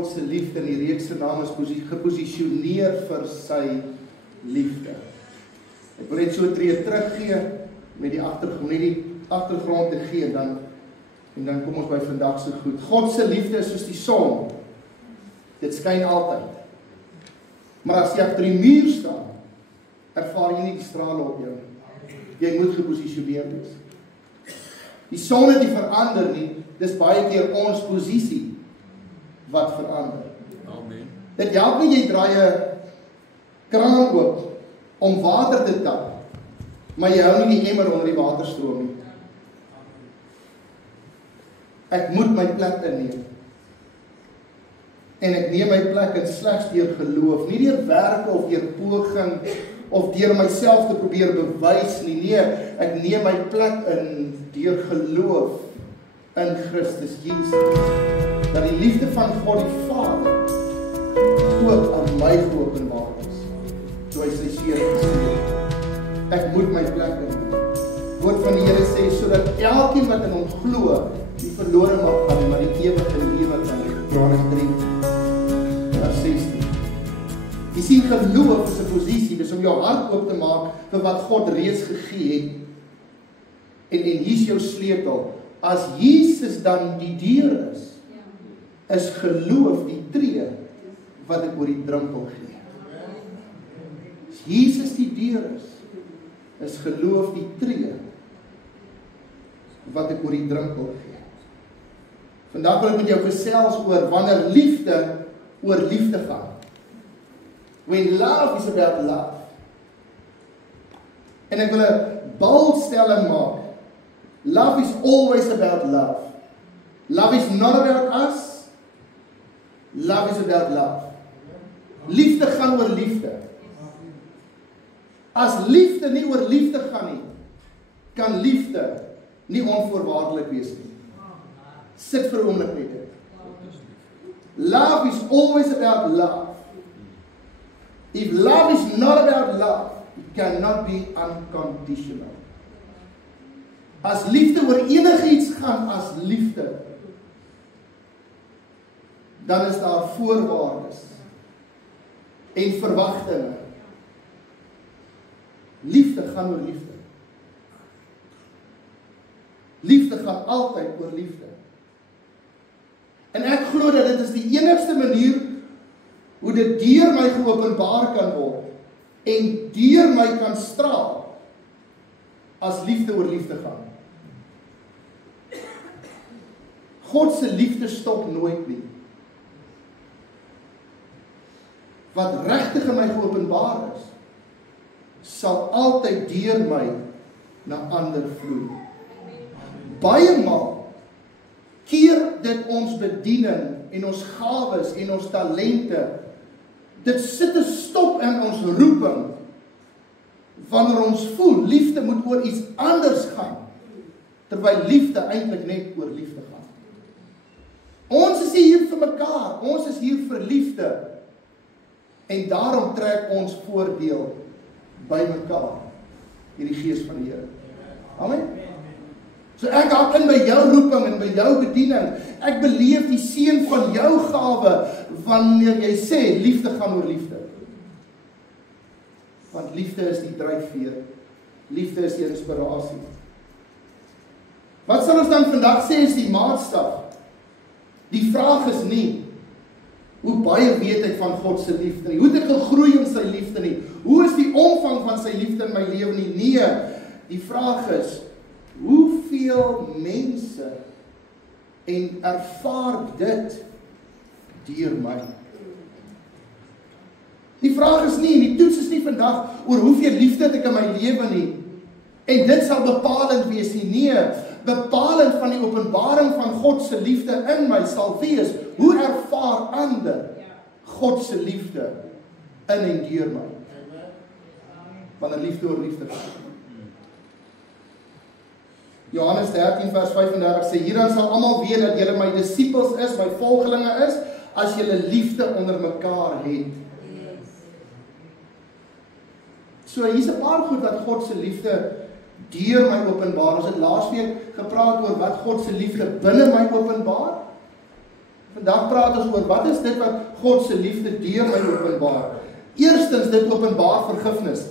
God se liefde, en die reeks se naam is geposisioneer vir sy liefde. Ek wil net so 'n tree teruggee met die agtergrond te gee, en dan kom ons by vandag se goed. God se liefde is soos die son. Dit skyn altyd. Maar as jy agter die muur staan, ervaar jy nie die strale op jou nie. Jy moet geposisioneer wees. Die son het nie verander nie, dis baie keer ons posisie wat verander. Amen. Dit help nie jy draai 'n kraan oop om water te tap, maar jy hou nie die emmer onder die waterstroom nie. Ek moet my plek inneem. En ek neem my plek in slegs deur geloof, nie deur werke of deur poging of deur myself te probeer bewys nie. Nee, ek neem my plek in deur geloof in Christus Jesus. Dat die liefde van God die Vader ook aan my geopenbaar is, so hy sy seun gesien het. Ek moet my plek inneem. Woord van die Here sê, sodat elkeen wat in hom glo, nie verlore mag gaan, maar die ewige lewe kan hê. Johannes 3, vers 16. Jy sien, geloof is 'n posisie, dis om jou hart oop te maak vir wat God reeds gegee het. En hier's jou sleutel. As Jesus dan die deur is geloof die tree wat ek oor die drempel gee. As Jesus die deur is geloof die tree wat ek oor die drempel gee. Vandag wil ek met jou gesels oor wanneer liefde oor liefde gaan. When love is about love. En ek wil 'n bold stelling maak. Love is always about love. Love is not about us. Love is about love. Liefde gaan oor liefde. As liefde nie oor liefde gaan nie, kan liefde nie onvoorwaardelik wees nie. Sit vir 'n oomblik met dit. Love is always about love. If love is not about love, it cannot be unconditional. As liefde oor enigiets gaan as liefde, dan is daar voorwaardes en verwagtinge. Liefde gaan oor liefde. Liefde gaan altyd oor liefde. En ek glo dat dit is die enigste manier hoe dit deur my geopenbaar kan word en deur my kan straal as liefde oor liefde gaan. God se liefde stop nooit nie. Wat regtig in my geopenbaar is, sal altyd deur my na ander vloei. Baie maal keer dit ons bediening en ons gawes en ons talente. Dit sit 'n stop in ons roeping wanneer ons voel liefde moet oor iets anders gaan, terwyl liefde eintlik net oor liefde gaan. Ons is hier vir mekaar, ons is hier vir liefde, en daarom trek ons voordeel by mekaar, hierdie gees van die Here. Amen? So ek hak in by jou roeping en by jou bediening. Ek beleef die seën van jou gawe wanneer jy sê liefde gaan oor liefde. Want liefde is die dryfveer. Liefde is die inspirasie. Wat sal ons dan vandag sê is die maatstaf? Die vraag is nie hoe baie weet ek van God se liefde nie. Hoe het ek gegroei in sy liefde nie? Hoe is die omvang van sy liefde in my lewe nie? Nee, die vraag is hoeveel mense en ervaar dit deur my? Die vraag is nie, die toets is nie vandag oor hoeveel liefde het ek in my lewe nie. En dit sal bepalend wees nie. Nee, bepalend van die openbaring van God se liefde in my sal wees, hoe ervaar ander God se liefde in en deur my? Wanneer liefde oor liefde gaan. Johannes 13 vers 35 sê, hierdan sal almal weet dat julle my disippels is, my volgelinge is, as julle liefde onder mekaar het. So hier's 'n paar goed wat God se liefde deur my openbaar. Ons het laasweek gepraat oor wat God se liefde binne my openbaar. Vandag praat ons oor wat is dit wat God se liefde deur my openbaar. Eerstens dit openbaar vergifnis.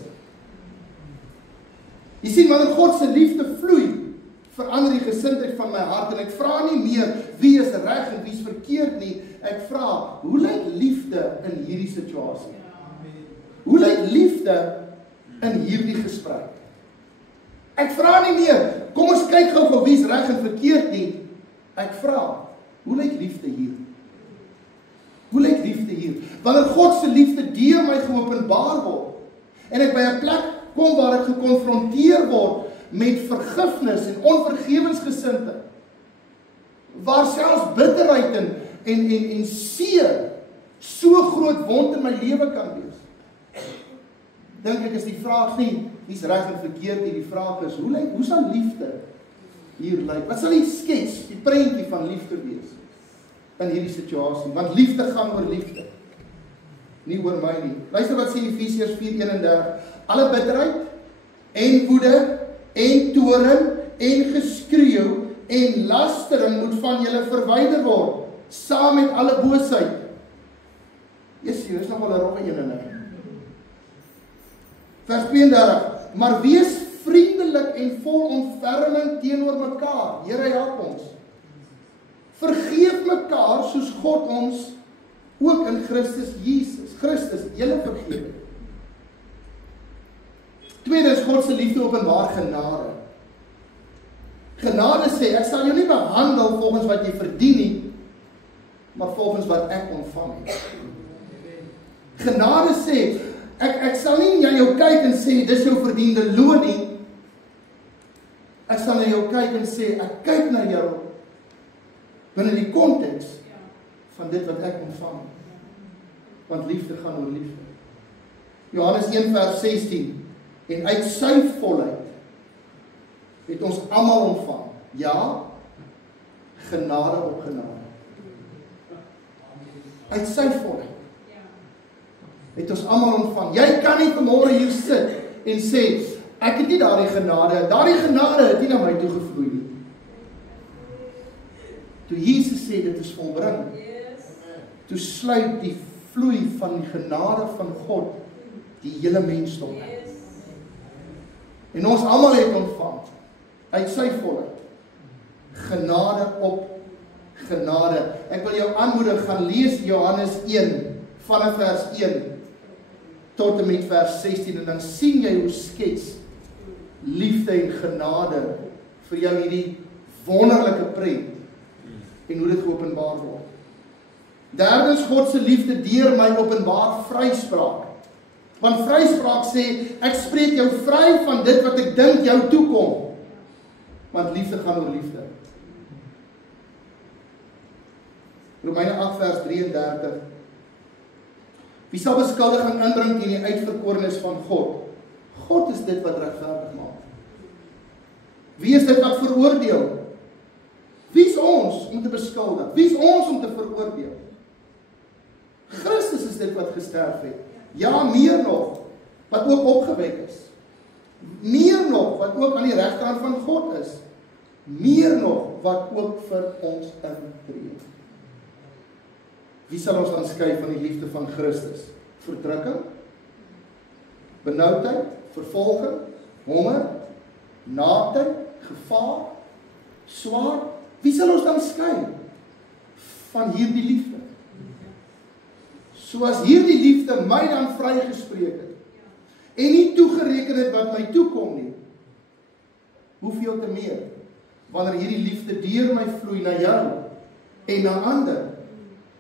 Jy sien, wanneer God se liefde vloei, verander die gesindheid van my hart en ek vra nie meer wie is reg en wie is verkeerd nie. Ek vra, hoe lyk liefde in hierdie situasie? Hoe lyk liefde in hierdie gesprek? Ek vra nie meer, kom ons kyk gou vir wie is reg en verkeerd nie. Ek vra, hoe lyk liefde hier? Hoe lyk liefde hier? Wanneer God se liefde deur my geopenbaar word en ek by 'n plek kom waar ek gekonfronteer word met vergifnis en onvergewensgesindheid, waar selfs bitterheid en seer so groot wond in my lewe kan wees. Dink ek is die vraag nie, wie's reg en verkeerd nie, die vraag is, hoe sal liefde hier lyk? Wat sal die skets, die prentjie van liefde wees in hierdie situasie? Want liefde gaan oor liefde, nie oor my nie. Luister wat sê Efesiërs 4:31, alle bitterheid en woede en toorn en geskreeu en lastering moet van julle verwyder word, saam met alle boosheid. Dis nogal 'n rowwe een. Vers 32, maar wees vriendelik en vol ontferming teenoor mekaar. Here help ons. Vergeef mekaar soos God ons ook in Christus Jesus, julle vergeef. Tweedens, God se liefde openbaar genade. Genade sê, ek sal jou nie behandel volgens wat jy verdien nie, maar volgens wat ek ontvang het. Genade sê, ek sal nie na jou kyk en sê, dis jou verdiende loon nie. Ek sal na jou kyk en sê, ek kyk na jou binne die konteks van dit wat ek ontvang. Want liefde gaan oor liefde. Johannes 1:16, en uit sy volheid het ons almal ontvang. Ja, genade op genade. Uit sy volheid het ons almal ontvang. Jy kan nie vanmôre hier sit en sê, ek het nie daardie genade het nie na my toe gevloei nie. Toe Jesus sê, dit is volbring, toe sluit die vloei van die genade van God die hele mensdom. En ons almal het ontvang, uit sy volheid, genade op genade. Ek wil jou aanmoedig, gaan lees Johannes 1, vanaf vers 1, tot en met vers 16, en dan sien jy hoe skets liefde en genade vir jou hierdie wonderlike prent, en hoe dit geopenbaar word. Derdens, God se liefde deur my openbaar vryspraak. Want vryspraak sê, ek spreek jou vry van dit wat ek dink jou toekom. Want liefde gaan oor liefde. Romeine 8 vers 33. Wie sal beskuldiging inbring teen die uitverkorenes van God? God is dit wat regverdig maak. Wie is dit wat veroordeel? Wie is ons om te beskuldig? Wie is ons om te veroordeel? Christus is dit wat gesterf het. Ja, meer nog, wat ook opgewek is. Meer nog, wat ook aan die regterhand van God is. Meer nog, wat ook vir ons intree. Wie sal ons aanskei van die liefde van Christus? Verdrukking, benoudheid, vervolging, honger, naaktheid, gevaar, swaard. Wie sal ons dan skei van hierdie liefde? Soos hierdie liefde my dan vrygespreek het, en nie toegereken het wat my toekom nie, hoeveel te meer, wanneer hierdie liefde deur my vloei na jou, en na ander,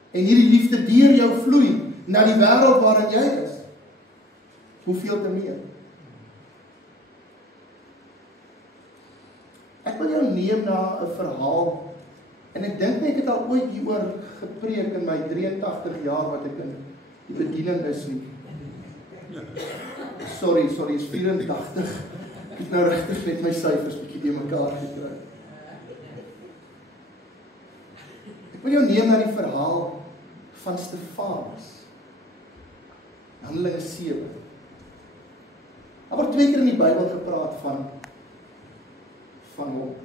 en hierdie liefde deur jou vloei, na die wêreld waarin jy is, hoeveel te meer. Ek wil jou neem na 'n verhaal, en ek dink ek het al ooit hieroor gepreek in my 83 jaar wat ek in die bediening is nie. Sorry, is 84. Ek het nou regtig met my syfers bietjie die mekaar gekry. Ek wil jou neem na die verhaal van Stefanus. Handelinge 7. Daar word 2 keer in die Bybel gepraat van hom.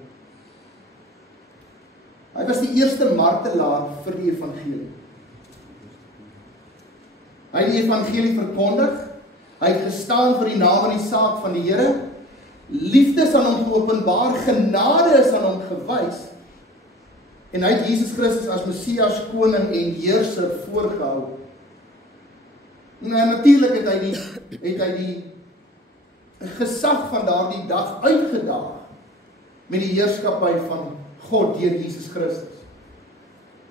Hy was die die eerste martelaar vir die evangelie. Hy het die evangelie verkondig, hy het gestaan vir die naam en die saak van die Here, liefde is aan hom geopenbaar, genade is aan hom gewys, en hy het Jesus Christus as Messias, koning en heerser voorgehou. Nou, natuurlik het hy die gesag van daardie dag uitgedaag met die heerskappy van God deur Jesus Christus.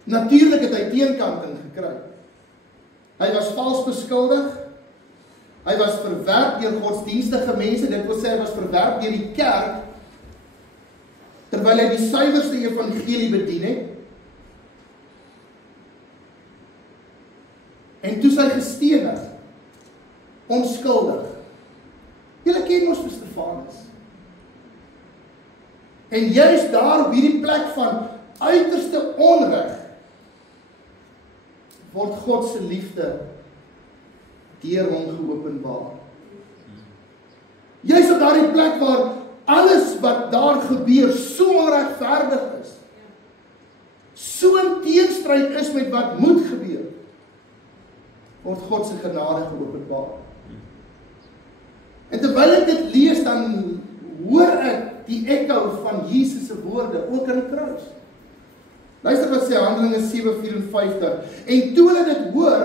Natuurlik het hy teenkanting gekry. Hy was vals beskuldig, hy was verwerp deur godsdienstige mense, dit wil sê hy was verwerp deur die kerk, terwyl hy die suiwerste evangelie bedien het. En toe sy gestenig, onskuldig. Julle ken mos vir Stefanus. En juist daar op hierdie plek van uiterste onreg, word God se liefde deur hom geopenbaar. Juist op daardie plek waar alles wat daar gebeur so onregverdig is, so in teenstryd is met wat moet gebeur, word God se genade geopenbaar. En terwyl ek dit lees, dan hoor ek die ekko van Jesus se woorde, ook aan die kruis. Luister wat sê Handelinge 7:54. En toe hulle dit hoor,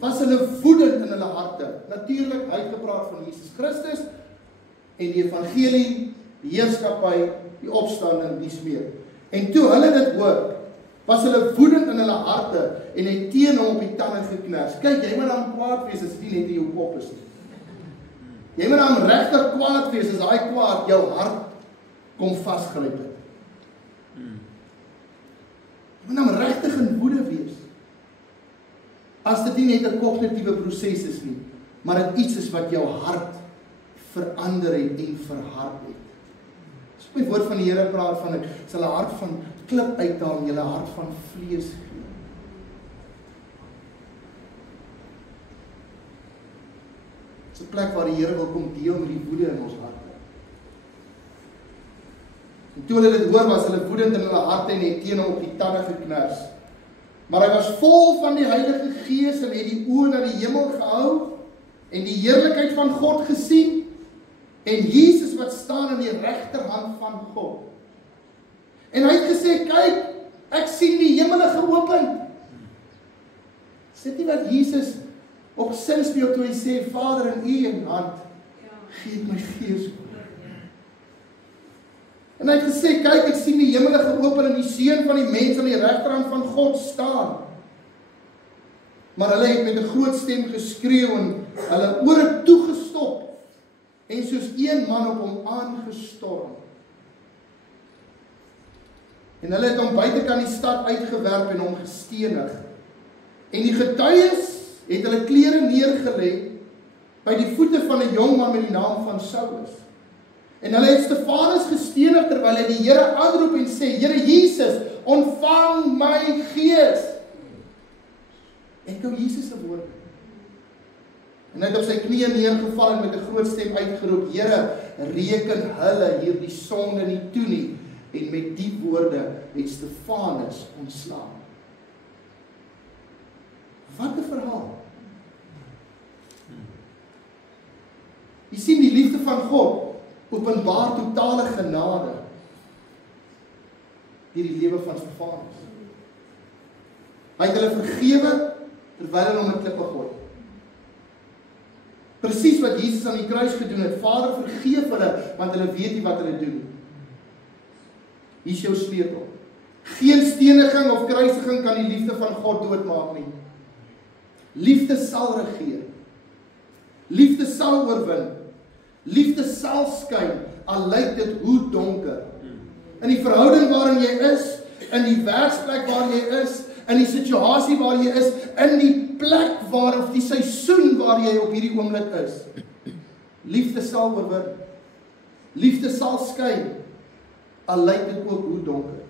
was hulle woedend in hulle harte. Natuurlik, hy het gepraat van Jesus Christus en die evangelie, die heerskappy, die opstanding, dies meer. En toe hulle dit hoor, was hulle woedend in hulle harte en het teen hom op die tande geknars. Kyk, jy moet dan kwaad wees as dit net in jou kop is nie. Jy moet dan regtig kwaad wees as daai kwaad jou hart kom vasgryp het. Jy moet dan regtig in woede wees. As dit nie net 'n kognitiewe proses is nie, maar dit iets is wat jou hart verander het en verhard het. As my woord van die Here praat van ek sal 'n hart van klip uithaal en julle hart van vlees gee. Dit is 'n plek waar die Here wil kom deel met die woede in ons harte. En toe hulle dit hoor, was hulle woedend in hulle harte en het teen hom op die tande geknars. Maar hy was vol van die Heilige Gees en het die oë na die hemel gehou en die heerlikheid van God gesien en Jesus wat staan aan die regterhand van God. En hy het gesê, kyk, ek sien die hemele geopen. Sit nie wat Jesus op sinspeel toe hy sê, Vader, in u hand, gee my gees. En hy het gesê, kyk, ek sien die hemele geopen en die seun van die mens aan die regterhand van God staan. Maar hulle het met 'n groot stem geskreeu en hulle ore toegestop en soos een man op hom aangestorm. En hulle het hom buitekant die stad uitgewerp en hom gestenig. En die getuies het hulle klere neergelê by die voete van 'n jong man met die naam van Saulus. En hulle het Stefanus gestenig terwyl hy die Here aanroep en sê, Here Jesus, ontvang my gees. Enkel Jesus se woorde. En hy het op sy knieë neergeval en met 'n groot stem uitgeroep, Here, reken hulle hierdie sonde nie toe nie. En met die woorde het Stefanus ontslaan. Wat 'n verhaal. Jy sien die liefde van God openbaar totale genade deur die lewe van Stefanus. Hy het hulle vergewe terwyl hulle hom 'n klip gooi. Presies wat Jesus aan die kruis gedoen het. Vader, vergeef hulle, want hulle weet nie wat hulle doen nie. Hier is jou sleutel. Geen steniging of kruisiging kan die liefde van God doodmaak nie. Liefde sal regeer. Liefde sal oorwin. Liefde sal skyn, al lyk dit hoe donker. In die verhouding waarin jy is, in die werksplek waar jy is, in die situasie waar jy is, in die plek waar, of die seisoen waar jy op hierdie oomblik is. Liefde sal oorwin. Liefde sal skyn, al lyk dit ook hoe donker.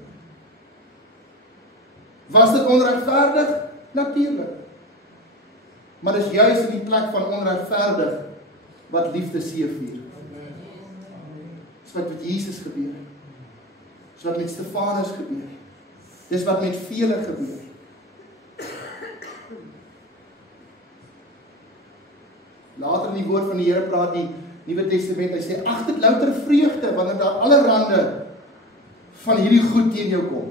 Was dit onregverdig? Natuurlik. Maar dis juis in die plek van onregverdig wat liefde seëvier. Dis wat met Jesus gebeur het. Dis wat met Stefanus gebeur het. Dis wat met vele gebeur. Later in die woord van die Here praat die Nuwe Testament, hy sê, ag dit louter vreugde, wanneer daar allerhande van hierdie goed teen jou kom.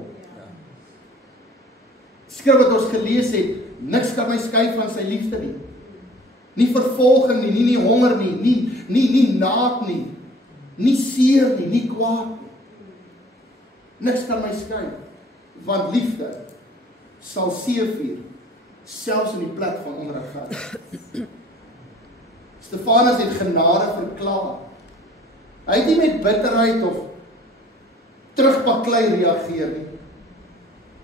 Skrif wat ons gelees het, niks kan my skei van sy liefde nie. Nie vervolging nie, nie honger nie, nie naad nie, nie seer nie, nie kwaad nie. Niks kan my skei, want liefde sal seëvier, selfs in die plek van onregverdigheid. Stefanus het genade verklaar. Hy het nie met bitterheid of terugbaklei reageer nie.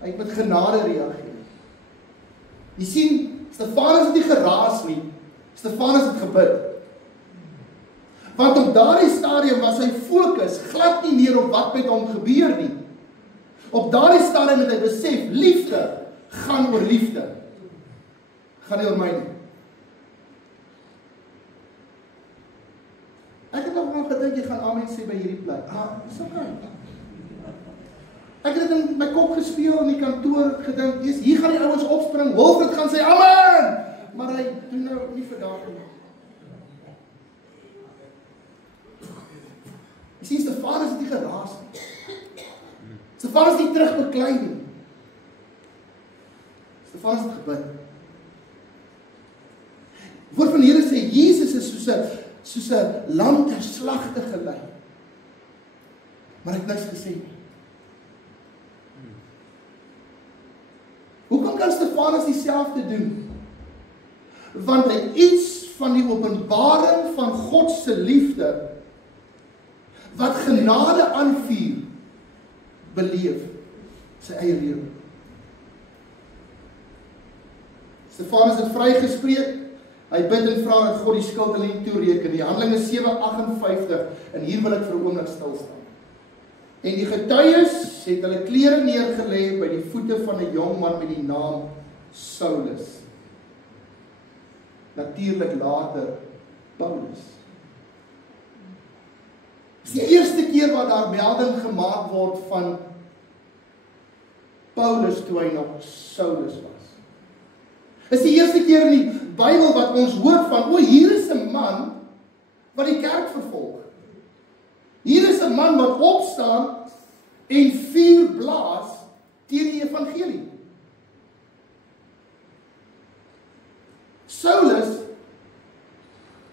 Hy het met genade reageer. Jy sien, Stefanus het nie geraas nie. Stefanus het gebid. Want op daardie stadium was sy fokus glad nie meer op wat met hom gebeur nie. Op daardie stadium het hy besef, liefde gaan oor liefde. Gaan nie oor my nie. Ek het nog gedink jy gaan amen sê by hierdie plek. Maar dis oké. Ek het dit in my kop gespeel in die kantoor, gedink, hier gaan die ouens opspring, Wilfred gaan sê amen. Maar hy doen nou nie vandag nie. Jy sien, Stefanus het nie geraas nie. Stefanus het nie terugbeklei nie. Stefanus het gebid. Die woord van die Here sê, Jesus is soos 'n lam ter slagte gelei. Maar hy het niks gesê nie. Hoekom kan Stefanus dieselfde doen? Want hy het iets van die openbaring van God se liefde wat genade aanvuur beleef sy eie lewe. Stefanus het vrygespreek. Hy bid en vra dat God die skuld aan hom toereken. Die Handelinge 7:58 en hier wil ek vir 'n oomblik stil staan. En die getuies het hulle klere neergelê by die voete van 'n jong man met die naam Saulus. Natuurlik later Paulus. Dis die eerste keer wat daar melding gemaak word van Paulus toe hy nog Saulus was. Dis die eerste keer in die Bybel wat ons hoor van, hier is 'n man wat die kerk vervolg. Hier is 'n man wat opstaan en vuur blaas teen die evangelie. Saulus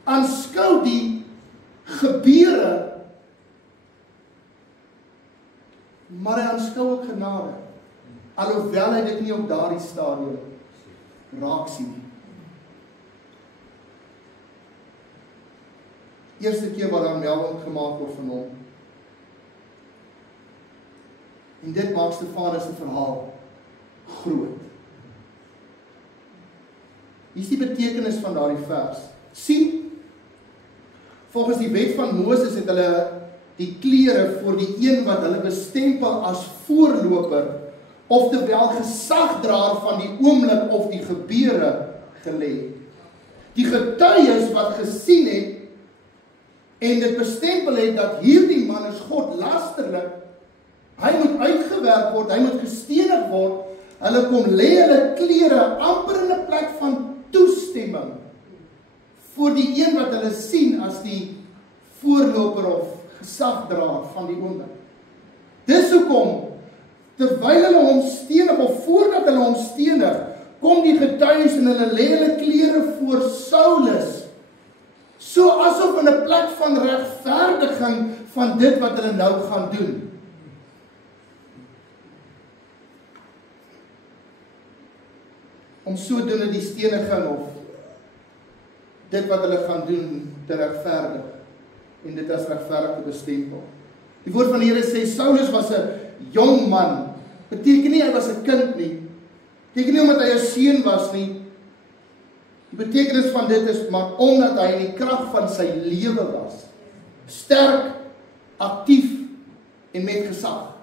aanskou die gebeure, maar hy aanskou ook genade, alhoewel hy dit nie op daardie stadium raak sien nie. Eerste keer wat daar melding gemaak word van hom. En dit maak Stefanus se verhaal groot. Hier is die betekenis van daardie vers. Sien, volgens die wet van Moses het hulle die klere vir die een wat hulle bestempel as voorloper, oftewel gesagdraer van die oomblik of die gebeure gelê. Die getuies wat gesien het en dit bestempel het dat hierdie man is godlasterlik, hy moet uitgewerk word, hy moet gestenig word, hulle kom lê hulle klere amper in 'n plek van toestemming voor die een wat hulle sien as die voorloper of gesagdraer van die oomblik. Dis hoekom terwyl hulle hom stenig, of voordat hulle hom stenig, kom die getuies en hulle lê hulle klere voor Saulus, so asof in 'n plek van regverdiging van dit wat hulle nou gaan doen. Om sodoende die steniging of dit wat hulle gaan doen te regverdig en dit as regverdig te bestempel. Die woord van die Here sê Saulus was 'n jong man. Beteken nie hy was 'n kind nie. Beteken nie omdat hy 'n seun was nie. Die betekenis van dit is maar omdat hy in die krag van sy lewe was. Sterk, aktief en met gesag.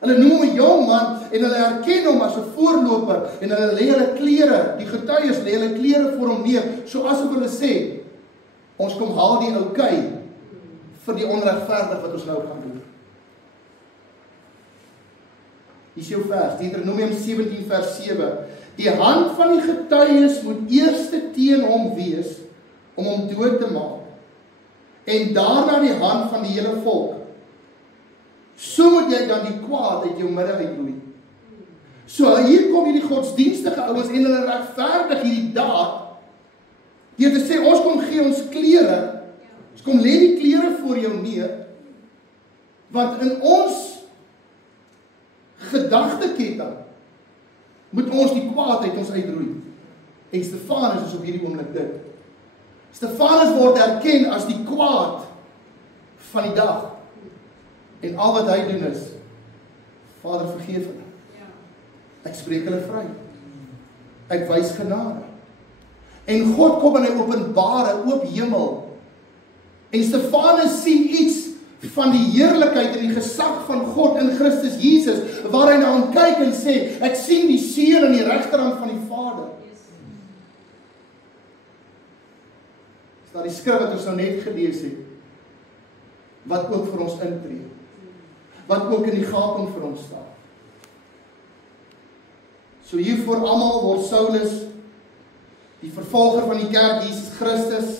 Hulle noem hom 'n jong man en hulle herken hom as 'n voorloper en hulle lê hulle klere, die getuies lê hulle klere voor hom neer, so asof hulle sê, ons kom haal die oukei vir die onregverdig wat ons nou gaan doen. Hier is jou vers, Deuteronomium 17 vers 7. Die hand van die getuies moet eers teen hom wees, om hom dood te maak, en daarna die hand van die hele volk. So moet jy dan die kwaad uit jou midde uitroei. So hier kom hierdie godsdienstige ouens en hulle regverdig hierdie daad, deur te sê, ons kom gee ons klere, ons kom lê die klere voor jou neer, want in ons gedagteketting moet ons die kwaad uit ons uitroei. En Stefanus is op hierdie oomblik dit. Stefanus word erken as die kwaad van die dag. En al wat hy doen is, Vader, vergeef hulle. Ek spreek hulle vry. Ek wys genade. En God kom en hy openbaar 'n oop hemel. En Stefanus sien iets van die heerlikheid en die gesag van God in Christus Jesus, waar hy na hom kyk en sê, ek sien die Seun aan die regterhand van die Vader. Is daar die skrif wat ons nou net gelees het, wat ook vir ons intree, wat ook in die gaping vir ons staan. So hier voor almal word Saulus, die vervolger van die kerk Jesus Christus,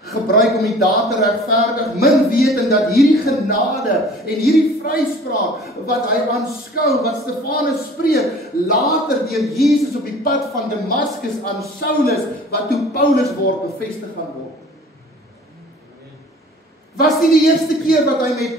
gebruik om die daad te regverdig, min wetend dat hierdie genade en hierdie vryspraak wat hy aanskou, wat Stefanus spreek, later deur Jesus op die pad van Damaskus aan Saulus, wat toe Paulus word, bevestig gaan word. Was nie die eerste keer wat hy met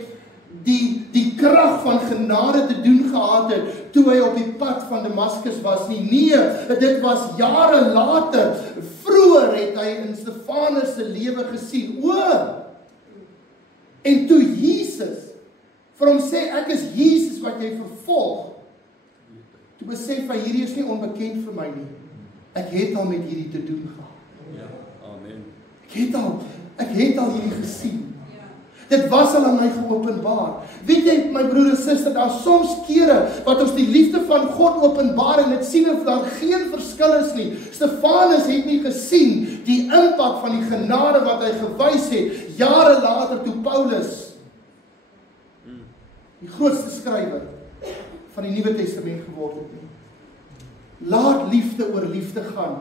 die krag van genade te doen gehad het, toe hy op die pad van Damaskus was nie. Nee, dit was jare later. Vroeger het hy in Stefanus se lewe gesien. En toe Jesus vir hom sê, ek is Jesus wat jy vervolg, toe besef hy, hierdie is nie onbekend vir my nie. Ek het al met hierdie te doen gehad. Ja, amen. Ek het al hierdie gesien. Dit was al aan my geopenbaar. Weet jy, my broer en suster, daar soms kere wat ons die liefde van God openbaar en dit sien of daar geen verskil is nie. Stefanus het nie gesien die impak van die genade wat hy gewys het, jare later toe Paulus, die grootste skrywer van die Nuwe Testament geword het nie. Laat liefde oor liefde gaan,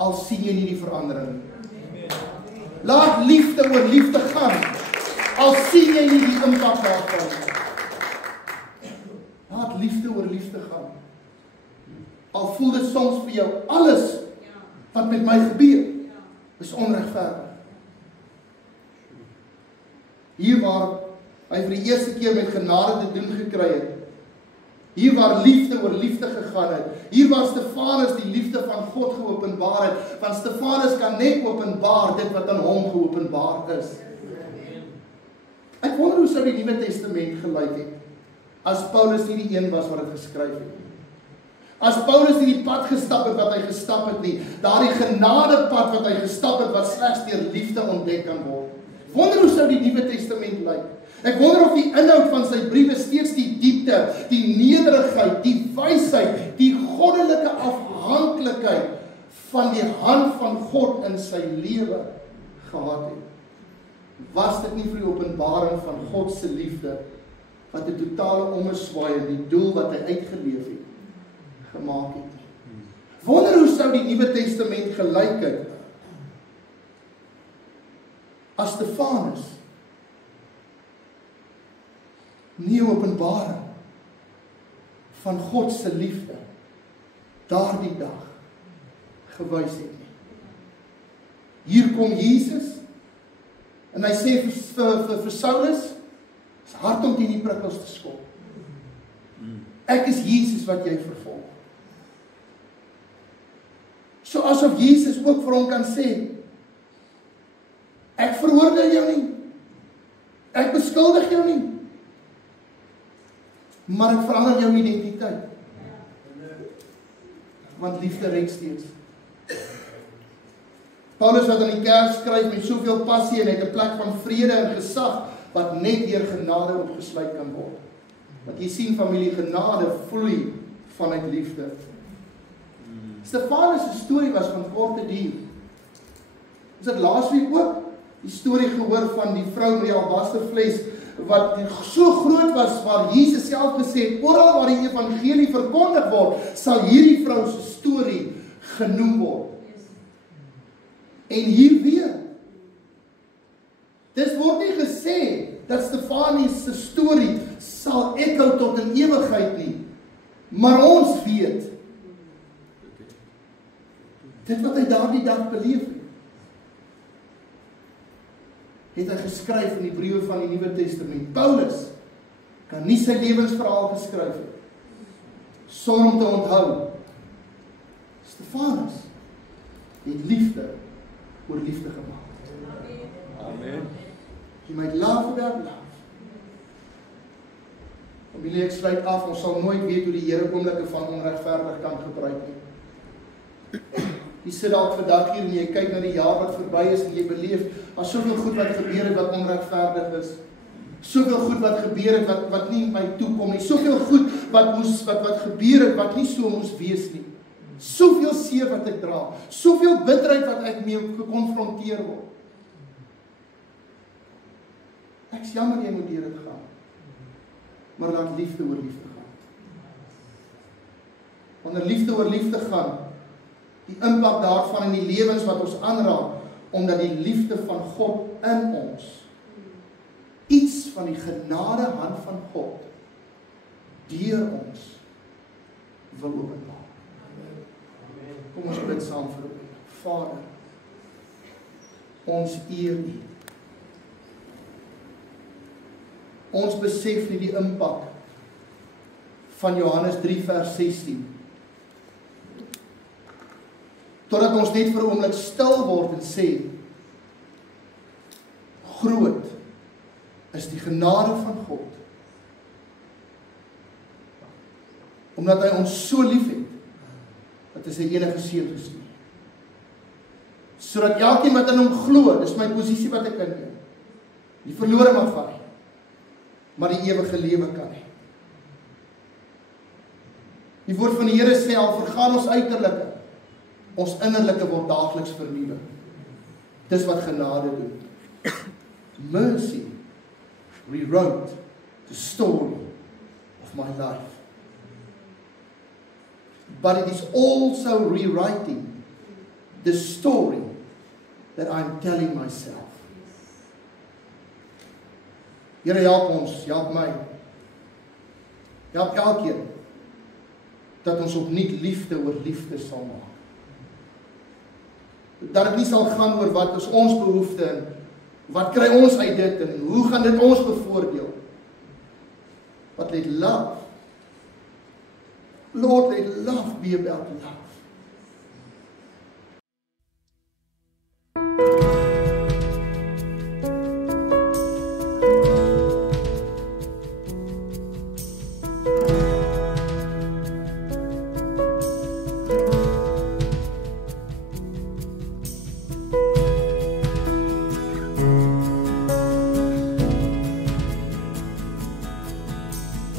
al sien jy nie die verandering nie. Laat liefde oor liefde gaan, al sien jy nie die impak daarvan. Laat liefde oor liefde gaan. Al voel dit soms vir jou, alles wat met my gebeur, is onregverdig. Hier waar hy vir die eerste keer met genade te doen gekry het, hier waar liefde oor liefde gegaan het, hier waar Stefanus die liefde van God geopenbaar het, want Stefanus kan net openbaar dit wat aan hom geopenbaar is. Ek wonder hoe sou die Nuwe Testament gelyk het, as Paulus nie die een was wat dit geskryf het nie. As Paulus nie die pad gestap het wat hy gestap het nie, daardie genadepad wat hy gestap het, wat slegs deur liefde ontdek kan word. Wonder hoe sou die Nuwe Testament lyk? Ek wonder of die inhoud van sy briewe steeds die diepte, die nederigheid, die wysheid, die goddelike afhanklikheid van die hand van God in sy lewe gehad het. Was dit nie vir die openbaring van God se liefde, wat 'n totale ommeswaai in die doel wat hy uitgeleef het, gemaak het nie? Wonder hoe sou die Nuwe Testament gelyk het, as Stefanus nie openbaring van God se liefde daardie dag gewys het nie. Hier kom Jesus en hy sê vir Saulus, is hard om teen die prikkels te skop. Ek is Jesus wat jy vervolg. So asof Jesus ook vir hom kan sê, ek veroordeel jou nie, ek beskuldig jou nie, maar ek verander jou identiteit. Want liefde red steeds. Paulus wat aan die kerk skryf met soveel passie en het 'n plek van vrede en gesag wat net deur genade opgesluit kan word. Want jy sien familie, genade vloei vanuit liefde. Stefanus se storie was van korte duur. Ons het laasweek ook die storie gehoor van die vrou met die albasterfles wat so groot was, waar Jesus self gesê het, oral waar die evangelie verkondig word, sal hierdie vrou se storie genoem word. En hier weer, dis word nie gesê, dat Stefanies se storie sal echo tot in ewigheid nie, maar ons weet, dit wat hy daardie dag beleef het hy geskryf in die briewe van die Nuwe Testament. Paulus kan nie sy lewensverhaal geskryf het, sonder om te onthou. Stefanus het liefde oor liefde gemaak. Amen. He might love without love. Familie, ek sluit af, ons sal nooit weet hoe die Here oomblikke van onregverdig kan gebruik nie. Jy sit dalk vandag hier en jy kyk na die jaar wat verby is en jy beleef, as soveel goed wat gebeur het wat onregverdig is. Soveel goed wat gebeur het wat nie my toekom nie. Soveel goed wat gebeur het wat nie so moes wees nie. Soveel seer wat ek dra. Soveel bitterheid wat ek mee gekonfronteer word. Ek is jammer jy moet deur dit gaan. Maar laat liefde oor liefde gaan. Wanneer liefde oor liefde gaan, die impak daarvan in die lewens wat ons aanraak, omdat die liefde van God in ons, iets van die genade hand van God, deur ons, wil openbaar. Kom ons bid saam vir U. Vader, ons eer U. Ons besef nie die impak van Johannes 3 vers 16. Totdat ons net vir 'n oomblik stil word en sê, groot is die genade van God. Omdat hy ons so lief het, dat hy sy enige seun gestuur. Sodat elkeen wat in hom glo, dis my posisie wat ek inneem, nie verlore mag gaan nie, maar die ewige lewe kan hê. Die woord van die Here sê, al vergaan ons uiterlike, ons innerlike word daagliks vernuwe. Dis wat genade doen. Mercy rewrote the story of my life. But it is also rewriting the story that I'm telling myself. Here, help ons, help my. Help elkeen dat ons opnuut liefde oor liefde sal maak. Dat dit nie sal gaan oor wat is ons behoefte en wat kry ons uit dit en hoe gaan dit ons bevoordeel. But let love, Lord, let love be about love.